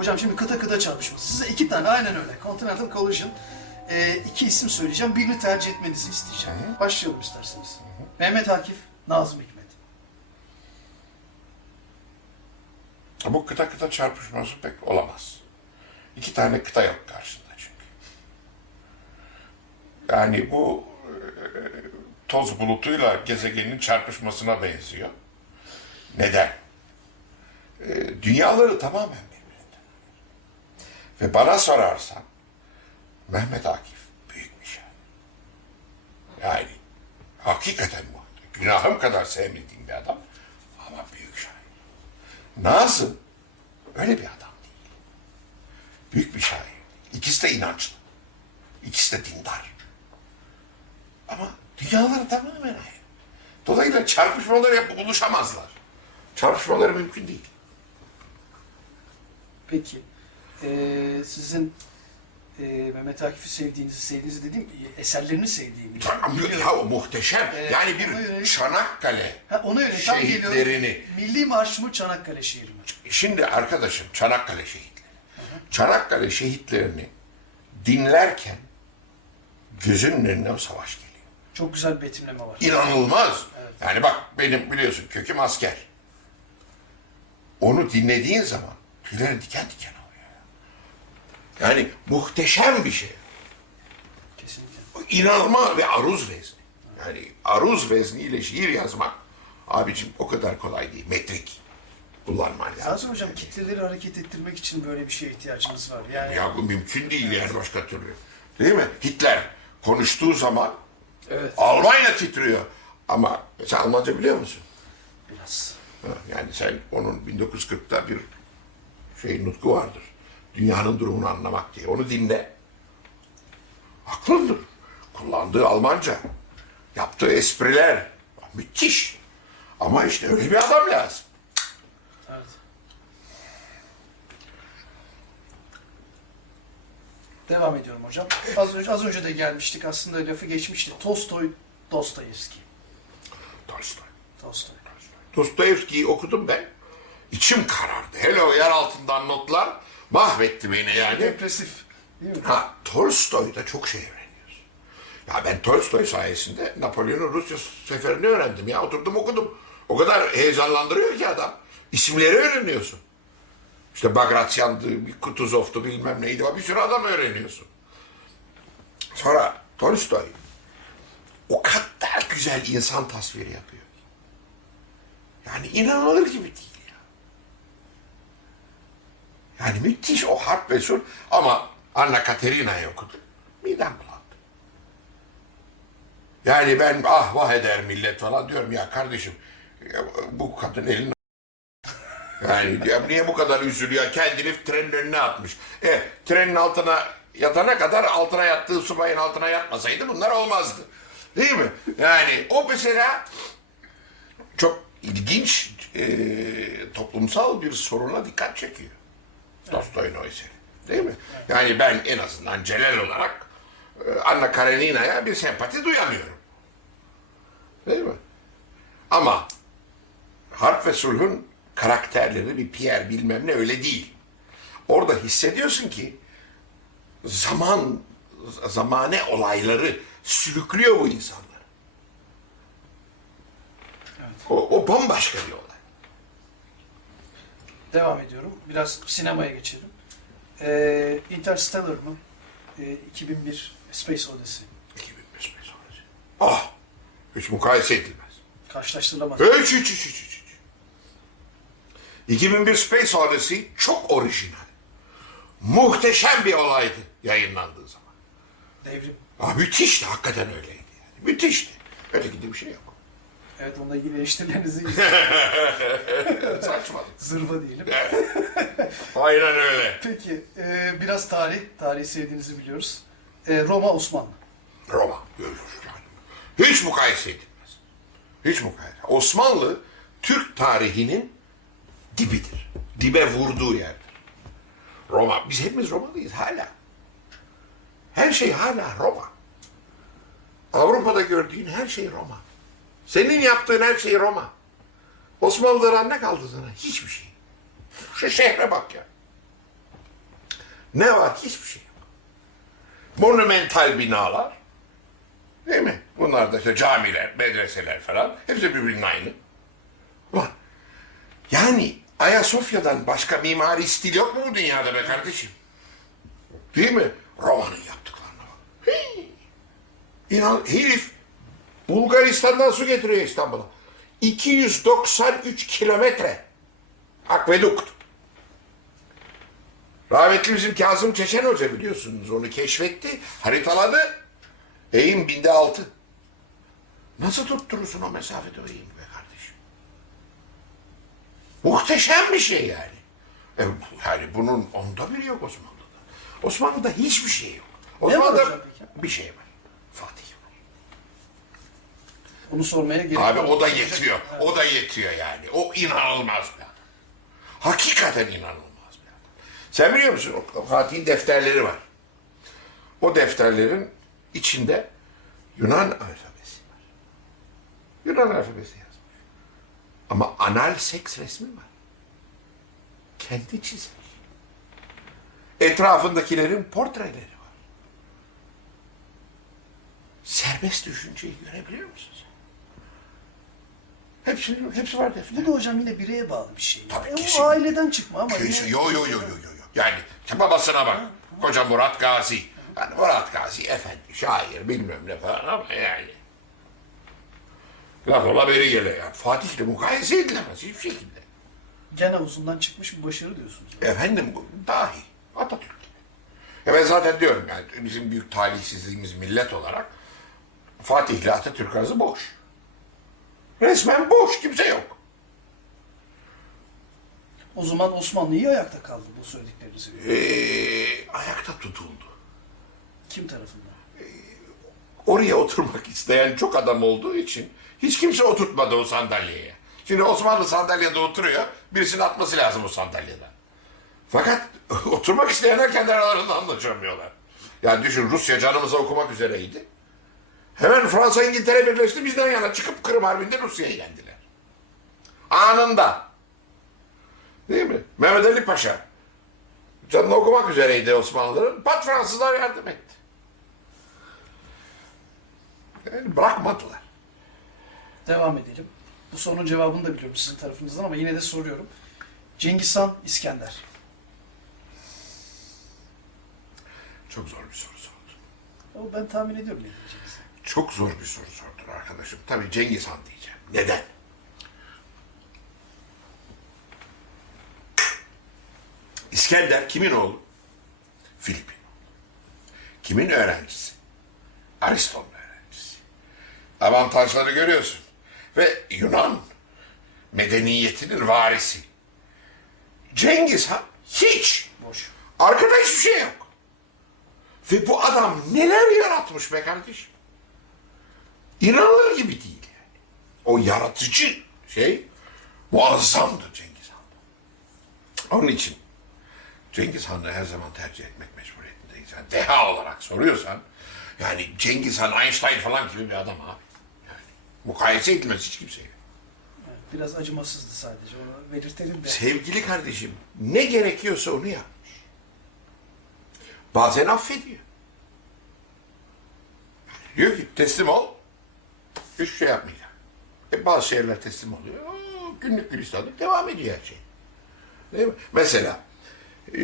Hocam şimdi kıta kıta çarpışması. Size iki tane aynen öyle. Continental Collision. Ee, iki isim söyleyeceğim. Birini tercih etmenizi isteyeceğim. Başlayalım isterseniz. Mehmet Akif, Nazım Hikmet. Bu kıta kıta çarpışması pek olamaz. İki tane kıta yok karşında çünkü. Yani bu e, toz bulutuyla gezegenin çarpışmasına benziyor. Neden? E, dünyaları tamamen. Ve bana sorarsan Mehmet Akif büyük bir şey. Yani hakikaten bu. Günahım kadar sevmediğim bir adam ama büyük şair. Nazım öyle bir adam değil. Büyük bir şair. İkisi de inançlı. İkisi de dindar. Ama dünyaları tamamen ayrı. Dolayısıyla çarpışmaları yapıp buluşamazlar. Çarpışmaları mümkün değil. Peki. Ee, sizin e, Mehmet Akif'i sevdiğinizi, sevdiğinizi dediğim eserlerini sevdiğimi. Ya o muhteşem. Evet, yani bir yönelik- Çanakkale. Ha, ona öyle tam geliyorum. Şehitlerini. Milli Marş mı Çanakkale şiiri mi? Şimdi arkadaşım Çanakkale şehitleri. Çanakkale şehitlerini dinlerken gözünün önüne savaş geliyor. Çok güzel bir betimleme var. İnanılmaz. Evet. Yani bak benim biliyorsun köküm asker. Onu dinlediğin zaman tüylerin diken diken. Yani muhteşem bir şey. Kesinlikle. İnanılmaz ve aruz vezni. Yani aruz vezniyle şiir yazmak abicim o kadar kolay değil. Metrik kullanman lazım. Zaten hocam kitleleri hareket ettirmek için böyle bir şeye ihtiyacınız var. Yani Ya bu mümkün değil yani başka türlü. Değil mi? Hitler konuştuğu zaman evet Almanya titriyor. Ama sen Almanca biliyor musun? biraz. Yani sen onun 1940'ta bir şey nutku vardır. Dünyanın durumunu anlamak diye. Onu dinle. Haklıdır. Kullandığı Almanca. Yaptığı espriler. Müthiş. Ama işte öyle bir adam lazım. Evet. Devam ediyorum hocam. Az önce az önce de gelmiştik aslında lafı geçmişti. Tolstoy, Dostoyevski. Tolstoy. Tolstoy. Dostoyevski'yi okudum ben. İçim karardı. Hele o yer altından notlar mahvetti beni yani. Depresif. Değil mi? Ha, Tolstoy'da çok şey öğreniyorsun. Ya ben Tolstoy sayesinde Napolyon'un Rusya seferini öğrendim ya. Oturdum okudum. O kadar heyecanlandırıyor ki adam. İsimleri öğreniyorsun. İşte Bagratyan'dı, bir Kutuzov'tu bilmem neydi. Bir sürü adam öğreniyorsun. Sonra Tolstoy o kadar güzel insan tasviri yapıyor. Yani inanılır gibi değil. Yani müthiş o harp ve sur ama Anna Katerina'yı okudum. Midem bulandı. Yani ben ah vah eder millet falan diyorum ya kardeşim ya bu kadın elini yani ya niye bu kadar üzülüyor? Kendini trenin önüne atmış. E trenin altına yatana kadar altına yattığı subayın altına yatmasaydı bunlar olmazdı. Değil mi? Yani o mesela çok ilginç e, toplumsal bir soruna dikkat çekiyor. Dostoyevski eseri. Değil mi? Yani ben en azından Celal olarak e, Anna Karenina'ya bir sempati duyamıyorum. Değil mi? Ama Harp ve Sulh'un karakterleri bir Pierre bilmem ne öyle değil. Orada hissediyorsun ki zaman zamane olayları sürüklüyor bu insanları. O, o bambaşka bir olay. Devam ediyorum. Biraz sinemaya geçelim. Ee, Interstellar mı? Ee, 2001 Space Odyssey. 2005 sonrası. Ah! Hiç mukayese edilmez. Karşılaştırılamaz. Hiç hiç hiç hiç hiç. 2001 Space Odyssey çok orijinal. Muhteşem bir olaydı yayınlandığı zaman. Devrim. Ah, müthişti, hakikaten öyleydi. Yani. Müthişti. Öteki de bir şey yok. Evet onunla ilgili eleştirilerinizi Saçmalık. zırva diyelim. Aynen öyle. Peki e, biraz tarih. Tarihi sevdiğinizi biliyoruz. E, Roma Osmanlı. Roma. Yani. Hiç mukayese edilmez. Hiç mukayese. Osmanlı Türk tarihinin dibidir. Dibe vurduğu yerdir. Roma. Biz hepimiz Romalıyız hala. Her şey hala Roma. Avrupa'da gördüğün her şey Roma. Senin yaptığın her şey Roma. Osmanlılardan ne kaldı sana? Hiçbir şey. Şu şehre bak ya. Ne var? Hiçbir şey yok. Monumental binalar. Değil mi? Bunlar da işte camiler, medreseler falan. Hepsi birbirinin aynı. Ulan, yani Ayasofya'dan başka mimari stil yok mu bu dünyada be kardeşim? Değil mi? Roma'nın yaptıklarına bak. İnan herif Bulgaristan'dan su getiriyor İstanbul'a. 293 kilometre. Akvedukt. Rahmetli bizim Kazım Çeçen Hoca biliyorsunuz onu keşfetti, haritaladı. Eğim binde altı. Nasıl tutturursun o mesafede o eğimi be kardeşim? Muhteşem bir şey yani. E, yani bunun onda biri yok Osmanlı'da. Osmanlı'da hiçbir şey yok. Osmanlı'da bir şey var. Fatih Onu sormaya gerek Abi yok. o da yetiyor. O da yetiyor yani. O inanılmaz bir adam. Hakikaten inanılmaz bir adam. Sen biliyor musun o Fatih'in defterleri var. O defterlerin içinde Yunan alfabesi var. Yunan alfabesi yazmış. Ama anal seks resmi var. Kendi çizmiş. Etrafındakilerin portreleri var. Serbest düşünceyi görebiliyor musun sen? Hepsi, hepsi var defterde. Bu da hocam yine bireye bağlı bir şey. Tabii, E, o kesinlikle. aileden çıkma ama Kesin. yine... Yo yo yo yo yo. yo. Yani babasına bak. Koca Murat Gazi. Yani Murat Gazi efendi, şair bilmem ne falan ama yani. Laf ola beri gele ya. Fatih'le mukayese edilemez hiçbir şekilde. Gen havuzundan çıkmış bir başarı diyorsunuz. Efendim bu dahi Atatürk. Ya ben zaten diyorum yani bizim büyük talihsizliğimiz millet olarak Fatih ile Atatürk arası boş. Resmen boş kimse yok. O zaman Osmanlı iyi ayakta kaldı bu söylediklerinizi. Ee, ayakta tutuldu. Kim tarafından? oraya oturmak isteyen çok adam olduğu için hiç kimse oturtmadı o sandalyeye. Şimdi Osmanlı sandalyede oturuyor, birisini atması lazım o sandalyeden. Fakat oturmak isteyenler kendi aralarında anlaşamıyorlar. Yani düşün Rusya canımıza okumak üzereydi. Hemen Fransa İngiltere birleşti bizden yana çıkıp Kırım Harbi'nde Rusya'yı yendiler. Anında. Değil mi? Mehmet Ali Paşa canını okumak üzereydi Osmanlıların. Pat Fransızlar yardım etti. Yani bırakmadılar. Devam edelim. Bu sorunun cevabını da biliyorum sizin tarafınızdan ama yine de soruyorum. Cengiz Han, İskender. Çok zor bir soru sordun. O ben tahmin ediyorum ne diyeceğinizi. Çok zor bir soru sordun arkadaşım. Tabii Cengiz Han diyeceğim. Neden? İskender kimin oğlu? Filip'in. Kimin öğrencisi? Aristo'nun öğrencisi. Avantajları görüyorsun. Ve Yunan medeniyetinin varisi. Cengiz Han hiç. Boş. Arkada hiçbir şey yok. Ve bu adam neler yaratmış be kardeşim. İnanılır gibi değil yani. O yaratıcı şey muazzamdı Cengiz Han. Onun için Cengiz Han'ı her zaman tercih etmek mecburiyetindeyiz. Yani deha olarak soruyorsan yani Cengiz Han, Einstein falan gibi bir adam abi. Yani mukayese edilmez hiç kimseye. Biraz acımasızdı sadece onu belirtelim de. Sevgili kardeşim ne gerekiyorsa onu yapmış. Bazen affediyor. Diyor ki teslim ol. Hiçbir şey yapmayacağım. E bazı şeyler teslim oluyor. Günlük gülistanlık devam ediyor her şey. Değil mi? Mesela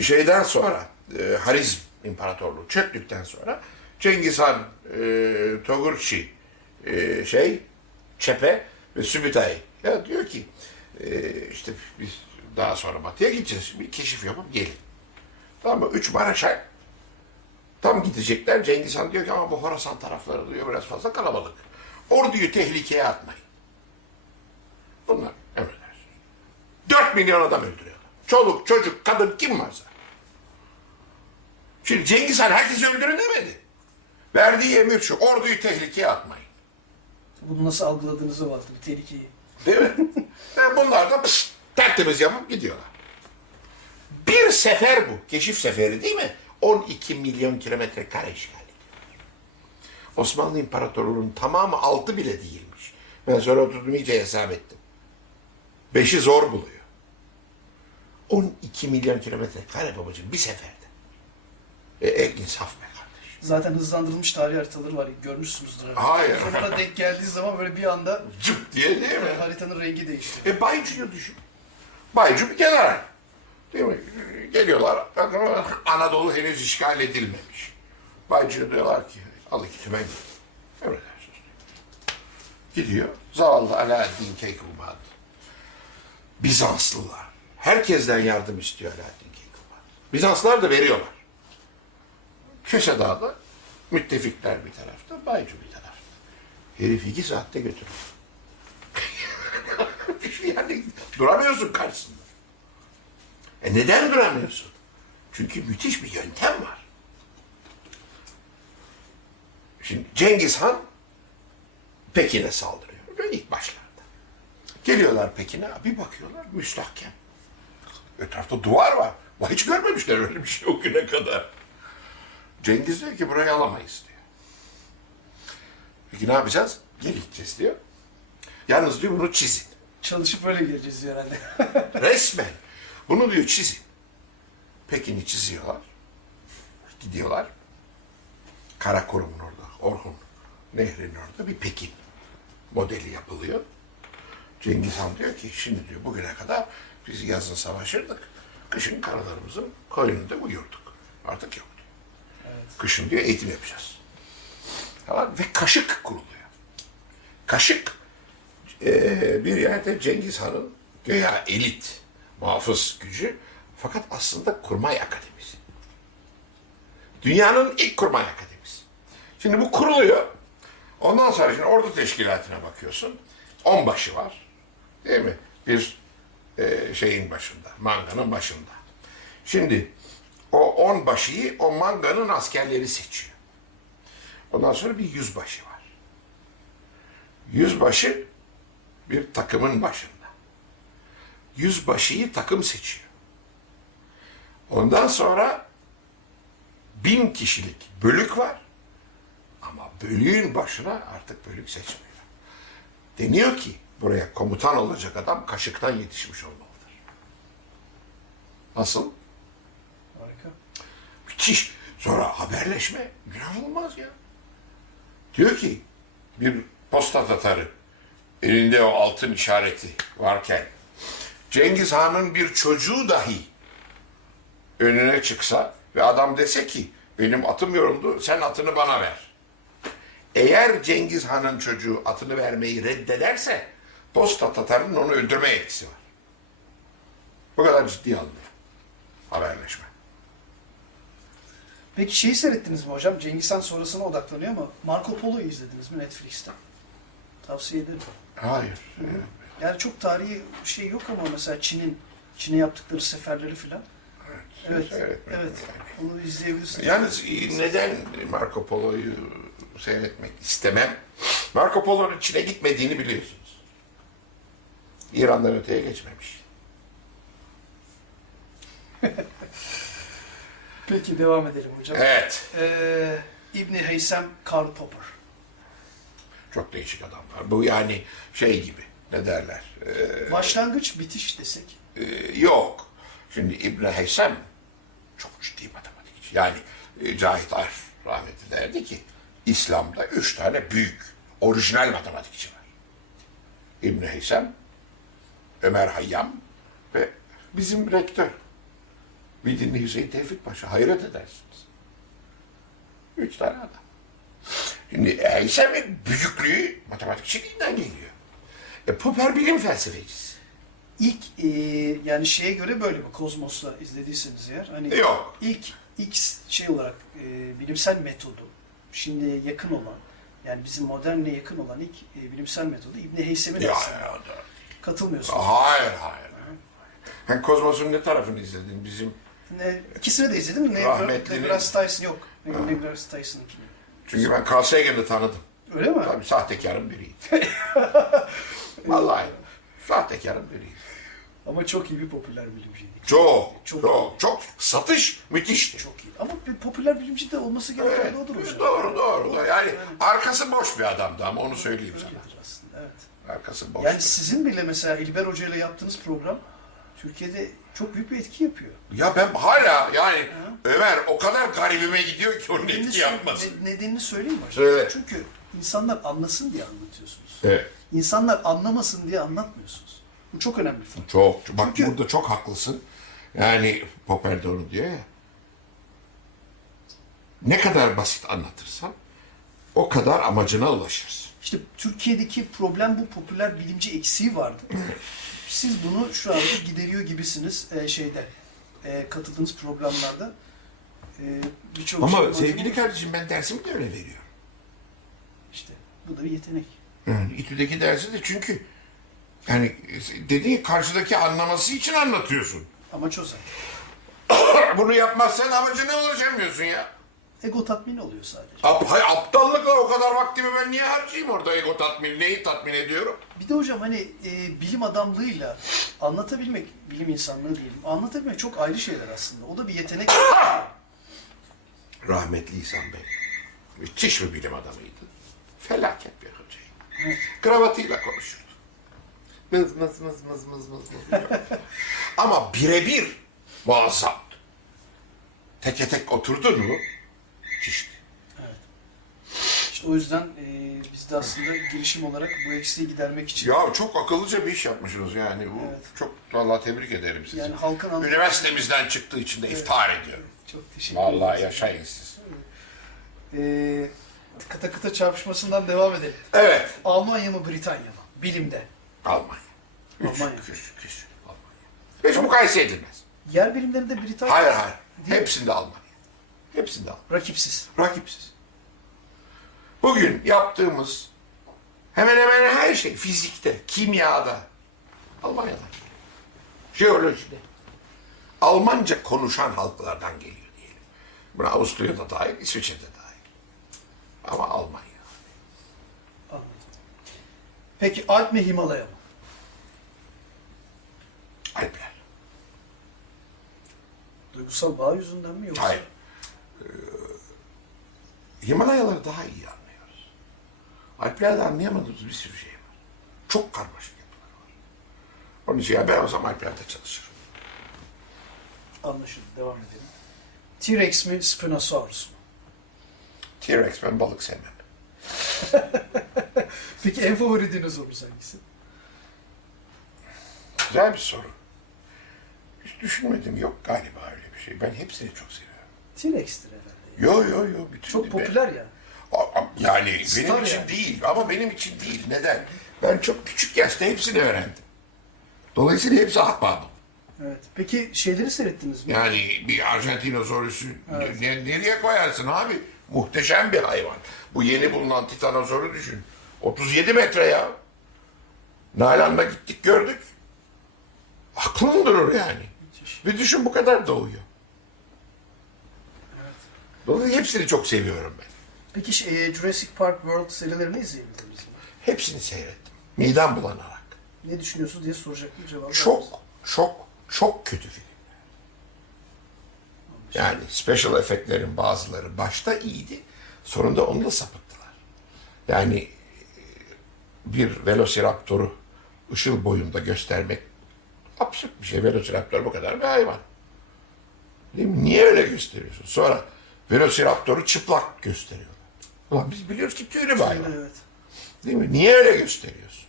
şeyden sonra e, Harizm İmparatorluğu çöktükten sonra Cengiz Han, e, Togurçi, e, şey, Çepe ve Sübütay ya diyor ki e, işte biz daha sonra batıya gideceğiz. Bir keşif yapıp gelin. Tamam mı? Üç Maraşay tam gidecekler. Cengiz Han diyor ki ama bu Horasan tarafları diyor biraz fazla kalabalık. Orduyu tehlikeye atmayın. Bunlar emredersiniz. Dört milyon adam öldürüyorlar. Çoluk, çocuk, kadın kim varsa. Şimdi Cengiz Han herkesi öldürün demedi. Verdiği emir şu, orduyu tehlikeye atmayın. Bunu nasıl algıladığınızı vardı bir tehlikeyi. Değil mi? Ve bunlar da pıs, tertemiz yapıp gidiyorlar. Bir sefer bu. Keşif seferi değil mi? 12 milyon kilometre kare işgal. Osmanlı İmparatorluğu'nun tamamı altı bile değilmiş. Ben sonra oturdum iyice hesap ettim. Beşi zor buluyor. 12 milyon kilometre kare babacığım bir seferde. E, e, insaf be kardeşim. Zaten hızlandırılmış tarih haritaları var. Görmüşsünüzdür. Hayır. Sonuna denk geldiği zaman böyle bir anda Cık diye değil mi? haritanın rengi değişiyor. E Baycu'yu düşün. Baycu bir general. Değil mi? Geliyorlar. Anadolu henüz işgal edilmemiş. Baycu'ya diyorlar ki al iki tümen git. Emredersiniz. Gidiyor. Zavallı Alaaddin Keykubat. Bizanslılar. Herkesten yardım istiyor Alaaddin Keykubat. Bizanslılar da veriyorlar. Köse Dağ'da müttefikler bir tarafta, Baycu bir tarafta. Herif iki saatte götürüyor. yani duramıyorsun karşısında. E neden duramıyorsun? Çünkü müthiş bir yöntem var. Şimdi Cengiz Han Pekin'e saldırıyor. İlk başlarda. Geliyorlar Pekin'e bir bakıyorlar müstahkem. Etrafta duvar var. Vay hiç görmemişler öyle bir şey o güne kadar. Cengiz diyor ki burayı alamayız diyor. Peki ne yapacağız? Geri gideceğiz diyor. Yalnız diyor bunu çizin. Çalışıp böyle geleceğiz herhalde. Resmen. Bunu diyor çizin. Pekin'i çiziyorlar. Gidiyorlar. Karakorum'un orada, Orhun Nehri'nin orada bir Pekin modeli yapılıyor. Cengiz Han diyor ki şimdi diyor bugüne kadar biz yazın savaşırdık. Kışın karılarımızın koynunda uyurduk. Artık yok diyor. Kışın diyor eğitim yapacağız. Tamam ve kaşık kuruluyor. Kaşık eee, bir yerde Cengiz Han'ın güya elit muhafız gücü fakat aslında kurmay akademisi. Dünyanın ilk kurmay akademisi. Şimdi bu kuruluyor. Ondan sonra şimdi ordu teşkilatına bakıyorsun. Onbaşı var. Değil mi? Bir eee, şeyin başında, manganın başında. Şimdi o onbaşıyı o manganın askerleri seçiyor. Ondan sonra bir yüzbaşı var. Yüzbaşı bir takımın başında. Yüzbaşıyı takım seçiyor. Ondan sonra bin kişilik bölük var. Bölüğün başına artık bölük seçmiyor. Deniyor ki buraya komutan olacak adam kaşıktan yetişmiş olmalıdır. Nasıl? Harika. Müthiş. Sonra haberleşme inanılmaz ya. Diyor ki bir posta tatarı elinde o altın işareti varken Cengiz Han'ın bir çocuğu dahi önüne çıksa ve adam dese ki benim atım yoruldu sen atını bana ver. Eğer Cengiz Han'ın çocuğu atını vermeyi reddederse posta tatarının onu öldürme yetkisi var. Bu kadar ciddi alınıyor haberleşme. Peki şeyi seyrettiniz mi hocam? Cengiz Han sonrasına odaklanıyor ama Marco Polo'yu izlediniz mi Netflix'te? Tavsiye ederim. Hayır. Yani çok tarihi şey yok ama mesela Çin'in Çin'e yaptıkları seferleri filan. Evet. Evet. Evet. Onu izleyebilirsiniz. Yalnız neden Marco Polo'yu seyretmek istemem? Marco Polo'nun Çin'e gitmediğini biliyorsunuz. İran'dan öteye geçmemiş. Peki devam edelim hocam. Evet. Ee, İbni Heysem Karl Popper. Çok değişik adamlar. Bu yani şey gibi. Ne derler? Ee, Başlangıç bitiş desek. e, yok. Şimdi İbn Heysem çok ciddi matematikçi. Yani e, Cahit Arif rahmetli derdi ki İslam'da üç tane büyük orijinal matematikçi var. İbn Heysem, Ömer Hayyam ve bizim rektör. Bildiğin Hüseyin Tevfik Paşa. Hayret edersiniz. Üç tane adam. Şimdi Heysem'in büyüklüğü matematikçiliğinden geliyor. E, Popper bilim felsefecisi. İlk e, yani şeye göre böyle mi? Kozmos'la izlediyseniz eğer. Hani Yok. ilk X şey olarak e, bilimsel metodu şimdi yakın olan yani bizim modernle yakın olan ilk e, bilimsel metodu İbni Heysem'in Ya, aslında. ya, da- Katılmıyorsunuz. Hayır, hayır. Sen Kozmos'un ne tarafını izledin? Bizim Ne, ikisini de izledim. Ne, Rahmetlinin- deGrasse Tyson yok. Ne, deGrasse Tyson'ınkini. çünkü ben Carl Sagan'ı tanıdım. Öyle mi? Tabii sahtekarın biriydi. Vallahi sahtekarın biriydi. Ama çok iyi bir popüler bilimciydi. Çok, Çok. çok, çok, Satış müthişti. Çok iyi. Ama bir popüler bilimci de olması gereken Evet, odur hocam. doğru, doğru, doğru. Yani arkası boş bir adamdı ama onu söyleyeyim sana. Aslında, evet. Arkası boş. Yani sizin bile mesela İlber Hoca ile yaptığınız program Türkiye'de çok büyük bir etki yapıyor. Ya ben hala yani Ömer o kadar garibime gidiyor ki onun Nedenini, etki yapmasın. ne- nedenini söyleyeyim mi? Söyle. Çünkü insanlar anlasın diye anlatıyorsunuz. Evet. İnsanlar anlamasın diye anlatmıyorsunuz. Bu çok önemli. Çok. Bak Çünkü- burada çok haklısın. Yani Popper de onu diyor ya. Ne kadar basit anlatırsan o kadar amacına ulaşırsın. İşte Türkiye'deki problem bu popüler bilimci eksiği vardı. Siz bunu şu anda gideriyor gibisiniz e, şeyde e, katıldığınız programlarda. E, birçok Ama şey- sevgili kardeşim ben dersimi de öyle veriyorum. işte bu da bir yetenek. Yani İTÜ'deki dersi de çünkü yani dediğin karşıdaki anlaması için anlatıyorsun. Amaç o zaten. Bunu yapmazsan amacına ulaşamıyorsun ya. Ego tatmin oluyor sadece. Ap hay, aptallıkla o kadar vaktimi ben niye harcayayım orada ego tatmin, neyi tatmin ediyorum? Bir de hocam hani e, bilim adamlığıyla anlatabilmek, bilim insanlığı diyelim, anlatabilmek çok ayrı şeyler aslında. O da bir yetenek. Rahmetli İhsan Bey. Müthiş bir bilim adamıydı. Felaket bir hocaydı. Evet. Kravatıyla konuşurdu. Mız mız mız mız mız mız mız. Ama birebir muazzamdı. Teke tek oturdun mu müthişti. İşte o yüzden e, biz de aslında girişim olarak bu eksiği gidermek için Ya çok akıllıca bir iş yapmışsınız yani. Bu Evet. çok vallahi tebrik ederim sizi. yani halkın anlaması Üniversitemizden çıktığı için de iftihar ediyorum. çok teşekkür Vallahi ederiz. yaşayın siz. E, kıta kıta çarpışmasından devam edelim. Evet. Almanya mı Britanya mı? Bilimde. Almanya. Üç, Almanya. küs, küs. Almanya. Hiç mukayese edilmez. Yer bilimlerinde Britanya Hayır hayır. Değil mi? Hepsinde Almanya. Hepsinde Almanya. rakipsiz. Rakipsiz. Bugün yaptığımız hemen hemen her şey fizikte, kimyada Almanya'dan geliyor. Jeolojide. Almanca konuşan halklardan geliyor diyelim. Buna Avusturya'da dahil, İsviçre'de dahil. Ama Almanya. Peki Alp mi Himalaya mı? Alpler. Duygusal bağ yüzünden mi yoksa? Hayır. Ee, Himalayaları daha iyi anlıyoruz. Alplerde anlayamadığımız bir sürü şey var. Çok karmaşık yapılar var. Onun için ya ben o zaman Alplerde çalışırım. Anlaşıldı. Devam edelim. T-Rex mi Spinosaurus mu? T-Rex ben balık sevmem. Peki en favori dinozorunuz hangisi? Güzel bir soru. Hiç düşünmedim. Yok galiba öyle bir şey. Ben hepsini çok seviyorum. T-Rex'tir herhalde. Yo yo yo. Bütün Çok popüler ya. Yani Star benim için yani. değil ama benim için değil. Neden? Ben çok küçük yaşta hepsini öğrendim. Dolayısıyla hepsi ahbabım. Evet. Peki şeyleri seyrettiniz mi? Yani bir Argentinosaurus'u Evet. ne- nereye koyarsın abi? Muhteşem bir hayvan. Bu yeni bulunan titanozoru düşün. 37 metre ya. Nalan'la gittik gördük. Aklım durur yani. Bir düşün bu kadar doğuyor. Dolayısıyla hepsini çok seviyorum ben. Peki şey, e, Jurassic Park World serilerini izleyebildiniz mi? Hepsini seyrettim. Midem bulanarak. Ne düşünüyorsunuz diye soracaktım cevabı. Çok, çok, çok kötü film. Yani special efektlerin bazıları başta iyiydi. Sonunda onu da sapıttılar. Yani e, bir velociraptoru ışıl boyunda göstermek absürt bir şey. Velociraptor bu kadar bir hayvan. Değil mi? Niye öyle gösteriyorsun? Sonra velociraptoru çıplak gösteriyorlar. Ulan biz biliyoruz ki tüylü bir hayvan. Evet. Değil mi? Niye öyle gösteriyorsun?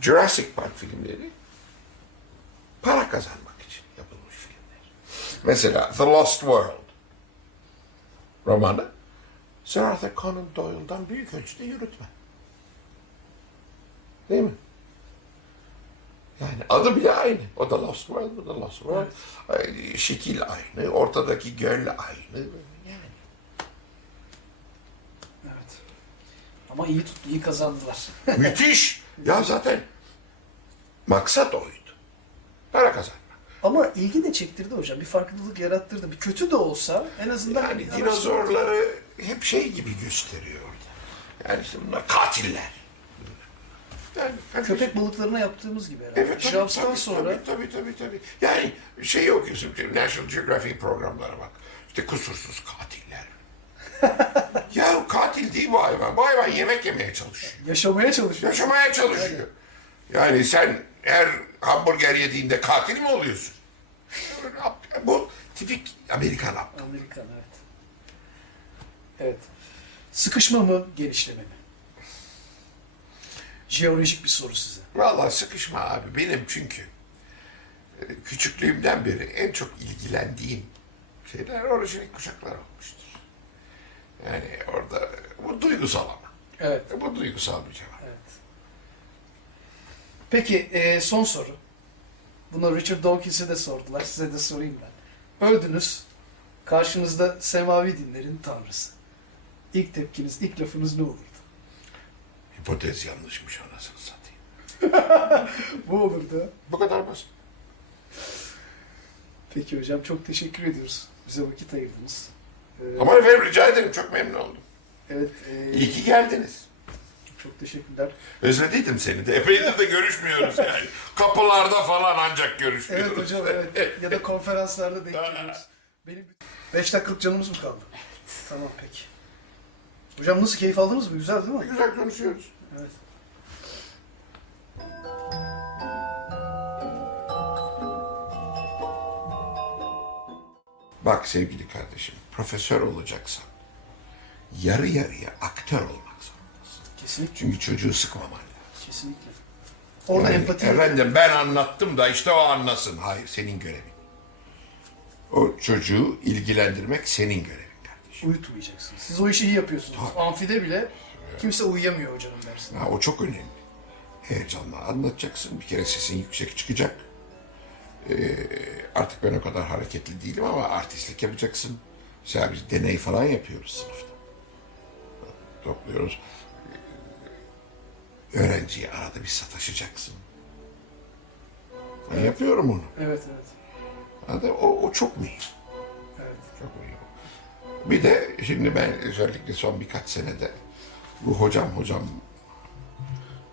Jurassic Park filmleri para kazanmak için yapılmış filmler. Mesela The Lost World romanı Sir Arthur Conan Doyle'dan büyük ölçüde yürütme. Değil mi? Yani adı bile aynı. O da Lost World, bu da Lost World. Ay, Şekil aynı, ortadaki göl aynı. Yani. Evet. Ama iyi tuttu, iyi kazandılar. Müthiş. Ya zaten maksat oydu. Para kazanmak. Ama ilgi de çektirdi hocam. Bir farkındalık yarattırdı. Bir kötü de olsa en azından... Yani dinozorları hep şey gibi gösteriyor orada. Yani işte bunlar katiller. Yani Köpek balıklarına yaptığımız gibi herhalde. Evet tabii, Jaws'tan tabii, sonra tabii, tabii, tabii, tabii. Yani şey okuyorsun, National Geographic programlara bak. İşte kusursuz katiller. ya katil değil bu hayvan. Bu hayvan yemek yemeye çalışıyor. yaşamaya çalışıyor. Yaşamaya çalışıyor. Yani sen her hamburger yediğinde katil mi oluyorsun? Bu tipik Amerikan aptal. Amerikan evet. Evet. Sıkışma mı, genişleme mi? Jeolojik bir soru size. Vallahi sıkışma abi benim çünkü e, küçüklüğümden beri en çok ilgilendiğim şeyler orijinal kuşaklar olmuştur. Yani orada bu duygusal ama. Evet. Bu duygusal bir cevap. Evet. Peki e, son soru. Bunu Richard Dawkins'e de sordular. Size de sorayım ben. Öldünüz. Karşınızda semavi dinlerin tanrısı. İlk tepkiniz, ilk lafınız ne olurdu? Hipotez yanlışmış anasını satayım. Bu olurdu. Bu kadar basit. Peki hocam çok teşekkür ediyoruz. Bize vakit ayırdınız. Ee, Ama efendim rica ederim çok memnun oldum. evet. e, İyi ki geldiniz. Çok teşekkürler. Özlediydim seni de. Epeydir de görüşmüyoruz yani. Kapılarda falan ancak görüşüyoruz. Evet hocam evet. Ya da konferanslarda denk geliyoruz. Benim 5 dakikalık canımız mı kaldı? Tamam peki. Hocam nasıl keyif aldınız mı? Güzel değil mi? Güzel konuşuyoruz. Evet. Bak sevgili kardeşim, profesör olacaksan yarı yarıya aktör olmak zorundasın. Kesinlikle. Çünkü çocuğu sıkmaman lazım. Kesinlikle. Orada Yani empati Efendim ben anlattım da işte o anlasın. Hayır senin görevin. O çocuğu ilgilendirmek senin görevin kardeşim. uyutmayacaksınız. Siz o işi iyi yapıyorsunuz. Amfide bile kimse uyuyamıyor hocanın dersinde. Ha, o çok önemli. Heyecanla anlatacaksın. Bir kere sesin yüksek çıkacak. Ee, artık ben o kadar hareketli değilim ama artistlik yapacaksın. Mesela biz deney falan yapıyoruz sınıfta. Topluyoruz. Ee, Öğrenciyi arada bir sataşacaksın. Ben yapıyorum onu. Evet evet. Hadi o, o çok mühim. evet. Çok mühim. Bir de şimdi ben özellikle son birkaç senede bu hocam hocam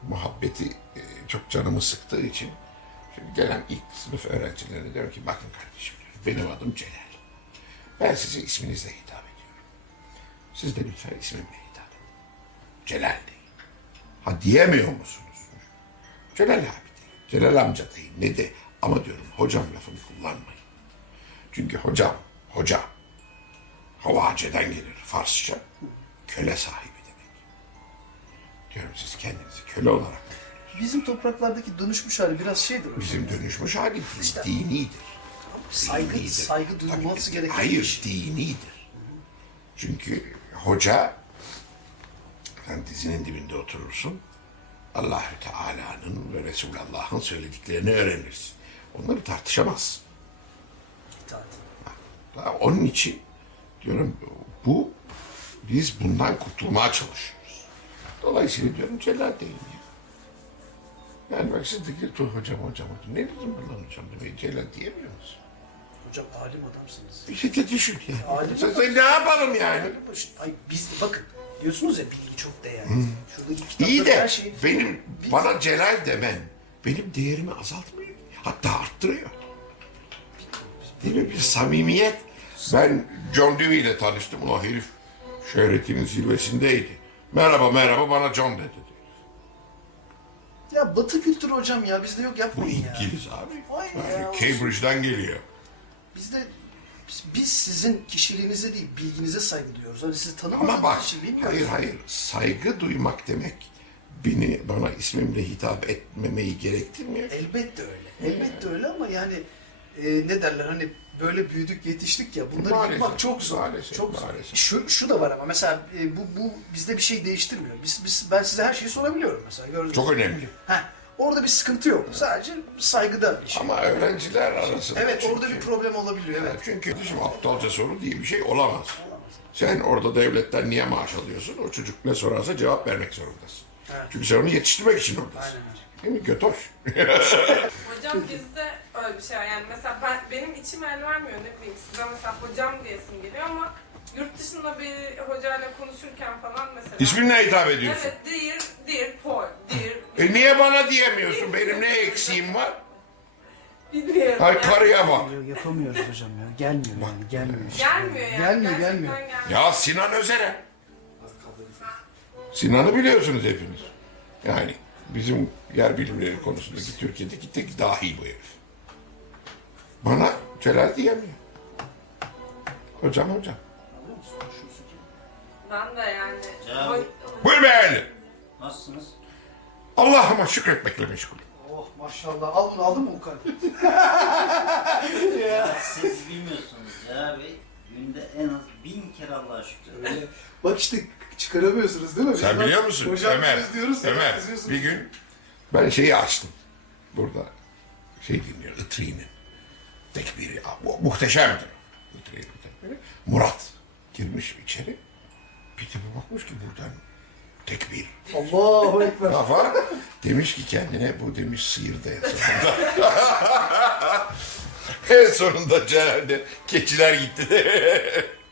muhabbeti e, çok canımı sıktığı için şimdi gelen ilk sınıf öğrencilerine diyorum ki bakın kardeşim benim adım Celal. Ben size isminizle hitap ediyorum. Siz de lütfen ismimle hitap edin. Celal deyin. Ha diyemiyor musunuz? Celal abi deyin. Celal amca deyin. Ne de ama diyorum hocam lafını kullanmayın. Çünkü hocam, hoca Havace'den gelir Farsça. Köle sahibi. Diyorum siz kendinizi köle olarak Bizim topraklardaki dönüşmüş hali biraz şeydir hocam. bizim dönüşmüş hali dinidir. Saygı, Dinidir. saygı duyulması Tabii, gereken bir Hayır şey. dinidir. Çünkü hoca sen dizinin dibinde oturursun. Allahü Teala'nın ve Resulullah'ın söylediklerini öğrenirsin. Onları tartışamazsın. İtaat. Daha Onun için diyorum bu biz bundan kurtulmaya çalışıyoruz. Dolayısıyla diyorum Celal değil ya. Yani bak siz de git "Dur hocam hocam hocam. Ne dedim ben lan hocam demeyi Celal diyemiyor musun? Hocam alim adamsınız. Bir şey de düşün ya. Alim Sen, sen ne yapalım yani? Ay biz bakın diyorsunuz ya bilgi çok değerli. Şuradaki kitapta İyi de her şey benim bana Celal demen benim değerimi azaltmıyor. Hatta arttırıyor. Değil mi? Bir samimiyet. Ben John Dewey ile tanıştım. Ulan herif şöhretinin zirvesindeydi. Merhaba merhaba bana John dedi. Ya batı kültürü hocam ya bizde yok Bu yapmayın ya. İngiliz abi. Vay Yani ya. Cambridge'den geliyor. Bizde biz, biz sizin kişiliğinize değil bilginize saygı duyuyoruz. Hani sizi Ama bak, için bilmiyoruz. hayır hayır, saygı duymak demek beni bana ismimle hitap etmemeyi gerektirmiyor. Elbette öyle. Elbette öyle ama yani e, ne derler hani böyle büyüdük yetiştik ya bunları Maalesef, yıkmak çok zor. maalesef, çok zor. maalesef. Şu, şu da var ama mesela e, bu, bu bizde bir şey değiştirmiyor. Biz, biz, ben size her şeyi sorabiliyorum mesela. Gördünüz Çok önemli. Heh, orada bir sıkıntı yok. Sadece saygıda bir şey. Ama öğrenciler arasında. evet çünkü- orada bir problem olabiliyor. Evet. Çünkü bizim aptalca soru diye bir şey olamaz. Sen orada devletten niye maaş alıyorsun? O çocuk ne sorarsa cevap vermek zorundasın. Evet. Çünkü sen onu yetiştirmek için oradasın. Aynen öyle. Değil mi? Götoş. Hocam bizde öyle bir şey var. Yani mesela ben, benim içim el vermiyor ne bileyim size mesela hocam diyesim geliyor ama yurt dışında bir hocayla konuşurken falan mesela. İsminle hitap ediyorsun. Evet, dear, dear Paul, dear. E niye bana diyemiyorsun? Benim ne eksiğim var? Bilmiyorum. Hay yani. karıya bak. Yapamıyoruz hocam ya. Gelmiyor yani. Gelmiyor. Gelmiyor yani. Gelmiyor, gelmiyor. gelmiyor. Ya Sinan Özer'e. Sinan'ı biliyorsunuz hepiniz. Yani bizim yer bilimleri konusundaki Türkiye'deki tek dahi bu herif. Bana Celal diyemiyor. Hocam hocam. Ben de yani. Buyur beğendi. Nasılsınız? Allah'ıma şükretmekle meşgul. Oh maşallah. Al bunu aldın mı Okan? Ya siz bilmiyorsunuz ya Bey. Günde en az bin kere Allah'a şükür. Öyle. Bak işte çıkaramıyorsunuz değil mi? Biz Sen bak, biliyor musun? Hocam Ömer, biz diyoruz. Ömer bir gün ben şeyi açtım. Burada şey dinliyor, Itri'nin tekbiri. Bu muhteşemdir. Murat girmiş içeri. Bir tipe bakmış ki buradan tekbir. Allahu Ekber. Kafa demiş ki kendine bu demiş sıyırdı en sonunda. en sonunda Celal'de keçiler gitti.